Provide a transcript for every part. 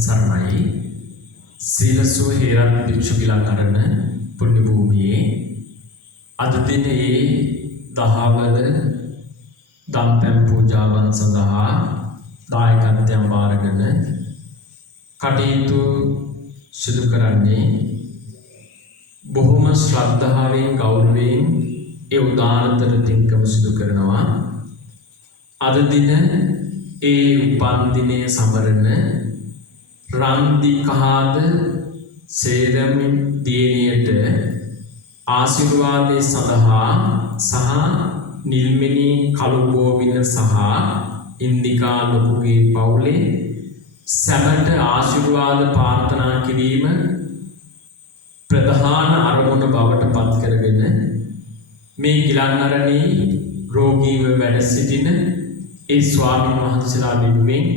සරණයි සීලසෝ හේරත් භික්ෂු ගිලන්කරන පුණ්‍ය භූමියේ අද දිනේ දහවල දම්පැන් පූජාවන් සඳහා දායකත්වයෙන් බාරගෙන කටයුතු සිදු කරන්නේ බොහොම ශ්‍රද්ධාවෙන් ගෞරවයෙන් ඒ උදානතර තින්කම සිදු කරනවා. අද දින ඒ උපන් දිනයේ සමරන රන්දිකහාද සේරම දියණියට ආශිර්වාදයේ සඳහා සහ නිල්මණි කළුබෝවින සහ ඉන්දිකා ලොකුගේ පවුලේ සැමට ආශිර්වාද ප්‍රාර්ථනා කිරීම ප්‍රධාන අරමුණ බවට පත් කරගෙන මේ ගිලන්හරණේ රෝගීව වැඩ සිටින ඒ ස්වාමීන් වහන්සේලා වෙනුවෙන්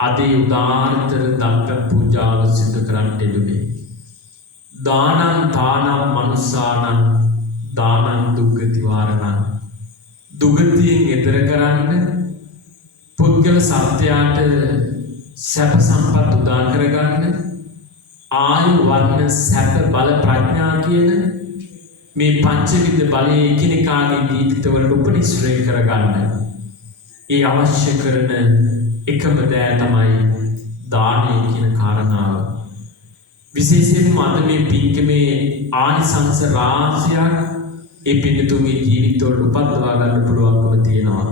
අද උදාාරතර දම්පැන් පූජාව සිදු කරන්නට යෙදුනේ. දානං තානං මනුස්සානං දානං දුක්ගති වාරණං. දුගතියෙන් එතර කරන්න පුද්ගල සත්‍යයට සැප සම්පත් උදා කරගන්න ආයු වර්ණ සැප බල ප්‍රඥා කියන මේ පංචවිධ බලයේ එකිනෙකාගේ ජීවිතවලට උපනිශ්‍රේ කරගන්න ඒ අවශ්‍ය කරන එකම දෑ තමයි දානය කියන කාරණාව. විශේෂයෙන්ම අද මේ පින්කමේ ආනිසංස රාශියක් ඒ පින්තුන්ගේ ජීවිතවලට උපදවා ගන්න පුළුවන්කම තියෙනවා.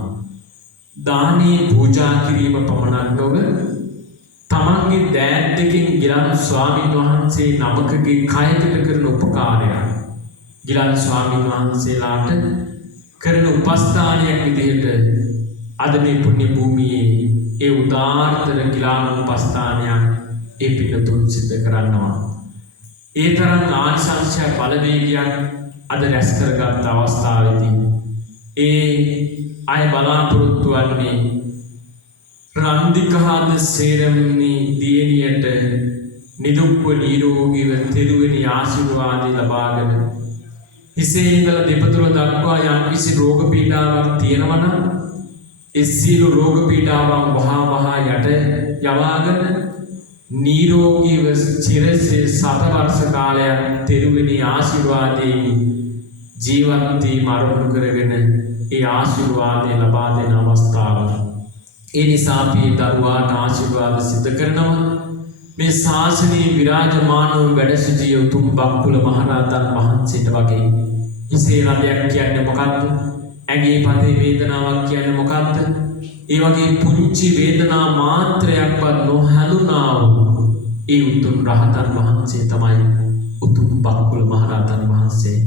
දානයේ පූජා කිරීම පමණක් නොව තමන්ගේ දෑත් දෙකින් ගිලන් ස්වාමීන් වහන්සේ නමකගේ කයකට කරන උපකාරයක් ගිලන් ස්වාමීන් වහන්සේලාට කරන උපස්ථානයක් විදිහට අද මේ පුණ්‍ය භූමියේ ඒ උදාාරතර ගිලාන උපස්ථානයක් ඒ පින්තුන් සිද්ධ කරනවා. ඒ තරම් ආනිසංසය බලවේගයක් අද රැස් කරගත් අවස්ථාවේදී ඒ අය බලාපොරොත්තු වන්නේ රන්දිකහාද සේරමණී දියණියට නිදුක්ව නිරෝගීව තෙරුවනි ආශිර්වාද ලබාගෙන හිසේ ඉඳලා දෙපතුල දක්වා යම්කිසි රෝග පීඩාවක් තියෙනවා නම් ඒ සියලු රෝග පීඩාවන් වහා යට යවාගෙන නිරෝගීව චිරසේ 7 වර්ෂ කාලයක් තෙරුවනි ආශිර්වාදයෙන් ජීවත් වී මරණය කරගෙන ඒ ආශිර්වාදය ලබා දෙන අවස්ථාව. ඒ නිසා අපි දරුවාට ආශිර්වාද සිද්ධ කරනවා. මේ ශාසනයේ විරාජමානව වැඩ සිටිය උතුම් බක්කුල මහරහතන් වහන්සේට වගේ හිසේ රදයක් කියන්නේ මොකක්ද? ඇගේ පදේ වේදනාවක් කියන්නේ මොකක්ද? ඒ වගේ පුංචි වේදනා මාත්‍රයක්වත් නොහැලුණා වූ ඒ උතුම් රහතන් වහන්සේ තමයි උතුම් බක්කුල මහරහතන් වහන්සේ.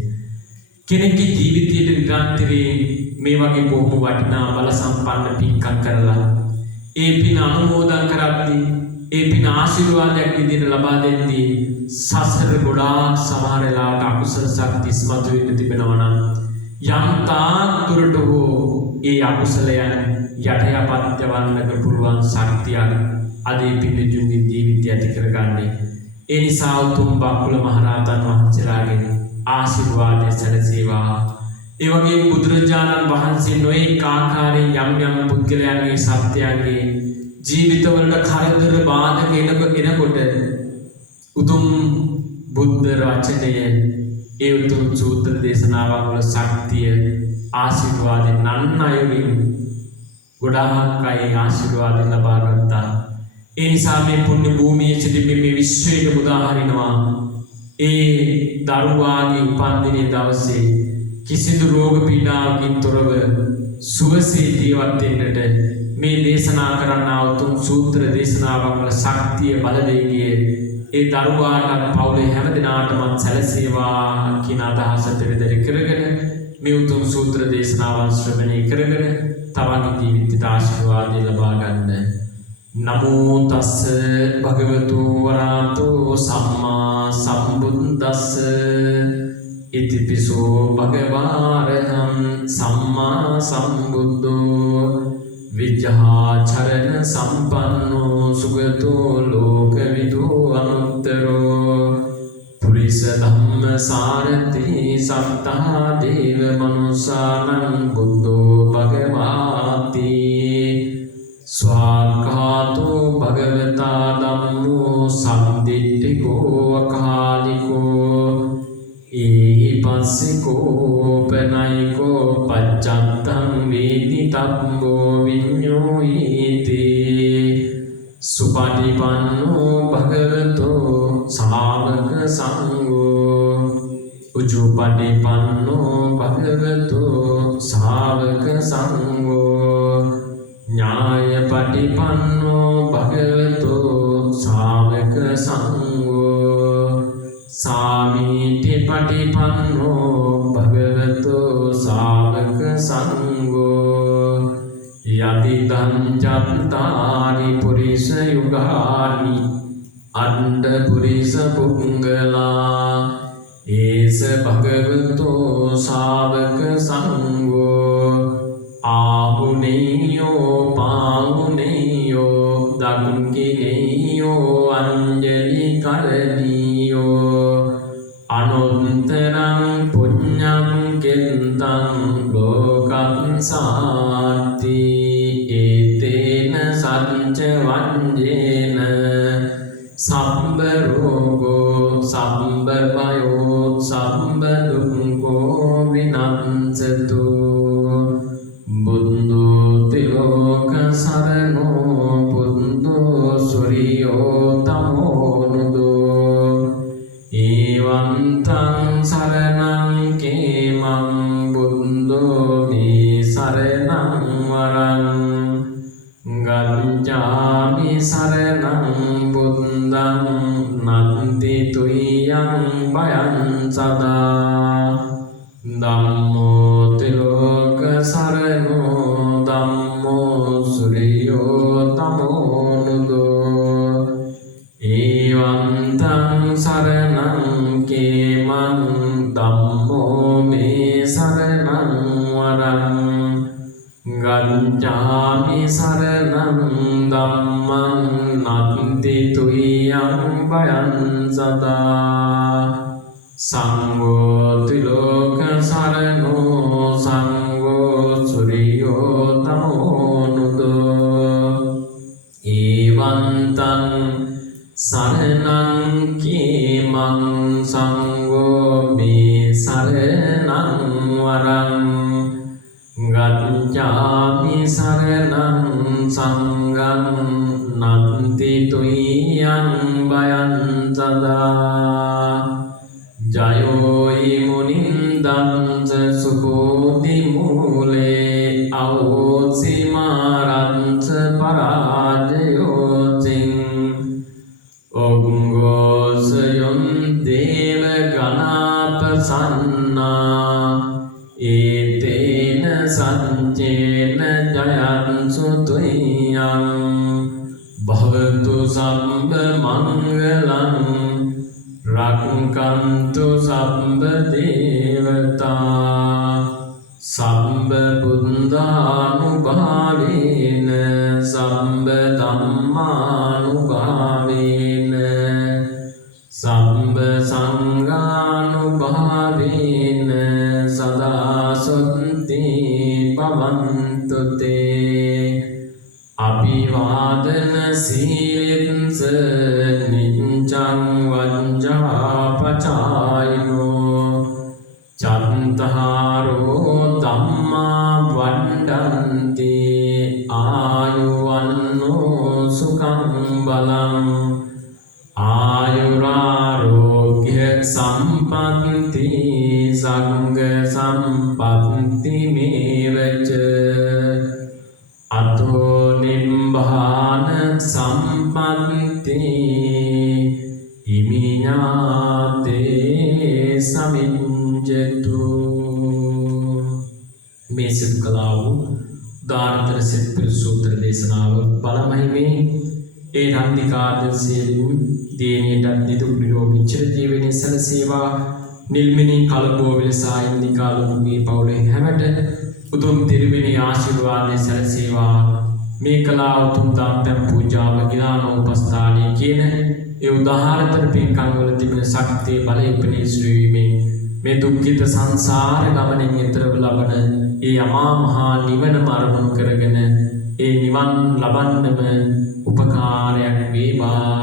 කෙනෙක්ගේ ජීවිතයේ නිරන්තරයෙන් මේ වගේ බොහොම වටිනා බල සම්පන්න පින්කම් කරලා ඒ පින අනුමෝදන් කරද්දී ඒ පින ආශිර්වාදයක් විදිහට ලබා දෙද්දී සසර ගොඩාක් සමහර වෙලාවට අකුසල ශක්ති ඉස්මතු වෙන්න තිබෙනවා නම් යම් තාක් දුරට හෝ ඒ අකුසලයන් යටයපත් යවන්නට පුළුවන් ශක්තියක් අද මේ පින්තුන්ගේ ජීවිතය ඇති කරගන්නේ. ඒ නිසා උතුම් බක්කුල මහරහතන් වහන්සේලාගේ ආශිර්වාදය සැලසේවා. ඒ වගේ බුදුරජාණන් වහන්සේ නොයෙක් ආකාරයෙන් යම් පුද්ගලයන්ගේ සත්‍යයන්ගේ ජීවිතවලට කරදර බාධක එනකොට උතුම් බුද්ධ රචනය ඒ උතුම් සූත්‍ර දේශනාවන් වල ශක්තිය ආශිර්වාදයෙන් නන් අයුරින් ගොඩාක් අය ආශිර්වාද ලබා ගත්තා. ඒ නිසා මේ පුණ්‍ය භූමියේ සිටින මේ විශ්වයට උදාහරිනවා ඒ දරුවාගේ උපන්දිනයේ දවසේ කිසිදු රෝග පීඩාවකින් තොරව සුවසේ ජීවත් වෙන්නට මේ දේශනා කරන්නා උතුම් සූත්‍ර දේශනාවන් වල ශක්තිය බලවේගය ඒ දරුවාට පවුලේ හැම දිනාටම සැලසේවා කියන අදහස පෙරදරි කරගෙන මේ උතුම් සූත්‍ර දේශනාවන් ශ්‍රවණය කරගෙන තමන්ගේ ජීවිතයට ආශිර්වාද ලබා ගන්න. නමෝ තස්ස භගවතු වරහතෝ සම්මා සම්බුද්දස්ස ඉතිපිසෝ භගවාරහං සම්මා සම්බුද්ධෝ විජ්ජාචරණ සම්පන්නෝ සුගතෝ ලෝකවිදෝ අනුත්තරෝ පුරිස ධම්ම සාරති සත්තා දේව මනුසානං බුද්ධෝ භගවාති ස්වාග්ඝාතෝ භගවතා ධම්මෝ තබ්බෝ විඤ්ඤෝයිති සුපටිපන්නෝ භගවතෝ ශාවක සංඝෝ උජුපටිපන්නෝ භගවතෝ ශාවක සංඝෝ ඥායපටිපන්නෝ භගවතෝ ශාවක සංඝෝ සාමීතිපටිපන්නෝ භගවතෝ ශාවක සංඝෝ යතිදං චත්තාරි පුරිස යුගානි අණ්ඩ පුරිස පුංගලා ඒස භගවතෝ ශාවක සංඝෝ ආහුනේයෝ පාහුනේයෝ දක්ඛිනේයෝ අංජලි කරණීයෝ අනුත්තරං පුඤ්ඤං කෙත්තං ලෝකස්සාති ඒතේන සච්ච වංජේන සම්බ රෝගෝ සම්බ භයෝ සම්බ දුක්ඛෝ විනංසතු බුද්ධෝ තිලෝක සරණෝ බුද්ධෝ සුරියෝ තමෝනුදෝ එවං තං සරණං කේමං බුද්ධෝ මේ සරණං වරං ගච්ඡාමි සරණං බුද්ධං නත්ති තුයං භයං සදා ධම්මෝ තිලෝක සරණෝ ධම්මෝ සුරියෝ තමෝනුදෝ එවං තං සරණං කේමං ධම්මෝ මේ සරණං වරං ගච්ඡාමි සරණං ධම්මං නත්ති තුයං භයං සදා සංඝෝ ත්‍රිලෝක සරණෝ සංඝෝ සුරියෝ තමෝනුදෝ එවං තං සරණං කේමං සංඝෝ මේ සරණං වරං ගච්ඡාමි සරණං සංඝං නත්ති තුයං භයං සදා ජයෝයි මුනින්දං සුකෝති මූලේ අවෝසි මාරංස පරාජයෝතින් ඔග්ගෝසයොන් දේව ගණාපසන්නා ඒතේන සච්චේන ජයන්සු තුයං භවතු සම්බ මංගලං රක්ඛන්තු සම්බ දේවතා සම්බ බුද්ධානුභාවේන සම්බ ධම්මානුභාවේන සම්බ සංඝානුභාවේන සදා සොත්ති භවන්තු තේ අභිවාදන සීලෙන්ස නිච්ඡං වංජාපචායිනෝ චත්තාරෝ ධම්මා වණ්ඩන්ති ආයුවන්නෝ සුඛං බලං ආයුරාරෝග්‍ය සම්පත්ති සංඝ සම්පත්ති මේවච අතෝ නිම්බාන සම්පත්ති ඉමිඤාතේ සමිඤ්ජතු මේ සිදු කළා වූ දානතර සිත් සූත්‍ර දේශනාව බලමහිමේ ඒ රන්දිකාදර්ශයෙන් දේනියට නිදුක් නිරෝගී චිර ජීවනයේ සැලසේවා නිල්මිනී කලබෝවිල සායින්දිකා ලොකුගේ පවුලේ හැමට උතුම් තිරුවෙනි ආශිර්වාදයේ සැලසේවා මේ කලා උතුම් දාම්පැන් පූජාව ගිලානෝපස්ථානයේ කියන ඒ උදාහරතර පින්කම් වල තිබෙන ශක්තිය බලය උපනිශ්‍රවීමේ මේ දුක්ඛිත සංසාර ගමනින් එතරව ලබන ඒ අමා මහා නිවනම අරමුණු කරගෙන ඒ නිවන් ලබන්නම උපකාරයක් වේවා